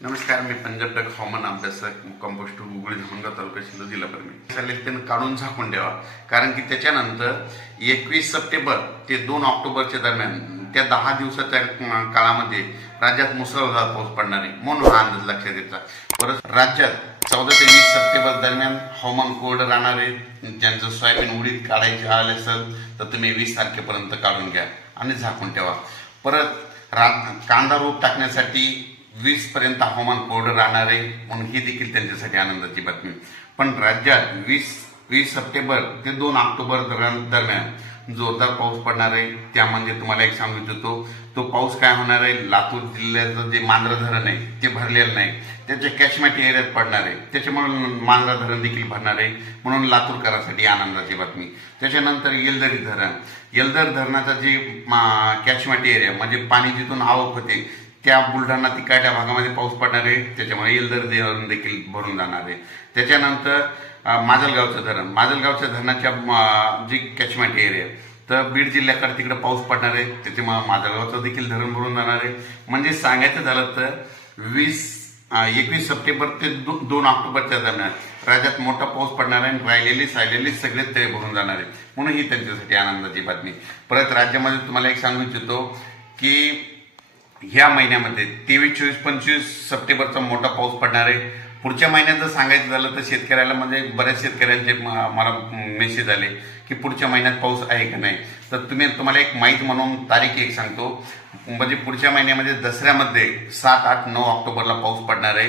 नमस्कार मी पंजाब टक हवामान अभ्यासक कंपोस्ट गुगळी धामणगाव तालुका शिंदे जिल्हा परमी चालेल त्यांना काढून झाकून द्यावा कारण की त्याच्यानंतर एकवीस सप्टेंबर ते दोन ऑक्टोबरच्या दरम्यान त्या दहा दिवसाच्या काळामध्ये राज्यात मुसळधार पाऊस पडणार आहे म्हणून हा अंदाज लक्षात येतात परत राज्यात चौदा ते वीस सप्टेंबर दरम्यान हवामान कोरडं राहणार आहे. ज्यांचं सोयाबीन उडीद काढायचे आले असेल तर तुम्ही वीस तारखेपर्यंत काढून घ्या आणि झाकून ठेवा. परत रा कांदा रोप टाकण्यासाठी वीस पर्यंत हवामान कोरडं राहणार आहे म्हणून ही देखील त्यांच्यासाठी आनंदाची बातमी. पण राज्यात वीस वीस सप्टेंबर ते दोन ऑक्टोबर दरम्यान जोरदार पाऊस पडणार आहे. त्या म्हणजे तुम्हाला एक सांगू इच्छितो तो पाऊस काय होणार आहे? लातूर जिल्ह्याचं जे मांजरा धरण आहे ते भरलेलं नाही. त्याच्या कॅशमॅट एरियात पडणार आहे. त्याच्यामुळे मांजरा धरण देखील भरणार आहे. म्हणून लातूरकरांसाठी आनंदाची बातमी. त्याच्यानंतर येलदरी धरण. येलदर धरणाचा जे कॅशमॅट एरिया म्हणजे पाणी जिथून आवक होते त्या बुलढाणा तिकडच्या भागामध्ये पाऊस पडणार आहे त्याच्यामुळे येलदर धरण देखील भरून जाणार. आहे त्याच्यानंतर माजलगावचं धरण. माजलगावच्या धरणाच्या जी कॅचमेंट एरिया आहे, तर बीड जिल्ह्याकडे तिकडे पाऊस पडणार आहे त्याच्यामुळे माजलगावचं देखील धरण भरून जाणार. आहे म्हणजे सांगायचं झालं तर वीस एकवीस सप्टेंबर ते दो, दोन ऑक्टोबरच्या दरम्यान राज्यात मोठा पाऊस पडणार आहे आणि राहिलेली सायलेली सगळे तळे भरून जाणार. आहे म्हणून ही त्यांच्यासाठी आनंदाची बातमी. परत राज्यामध्ये तुम्हाला एक सांगू इच्छितो की ह्या महिन्यामध्ये तेवीस चोवीस पंचवीस सप्टेंबरचा मोठा पाऊस पडणार आहे. पुढच्या महिन्यात जर सांगायचं झालं तर शेतकऱ्याला म्हणजे बऱ्याच शेतकऱ्यांचे मला मेसेज आले की पुढच्या महिन्यात पाऊस आहे का नाही. तर तुम्ही तुम्हाला एक माहीत म्हणून तारीख एक सांगतो. म्हणजे पुढच्या महिन्यामध्ये दसऱ्यामध्ये सात आठ नऊ ऑक्टोबरला पाऊस पडणार आहे.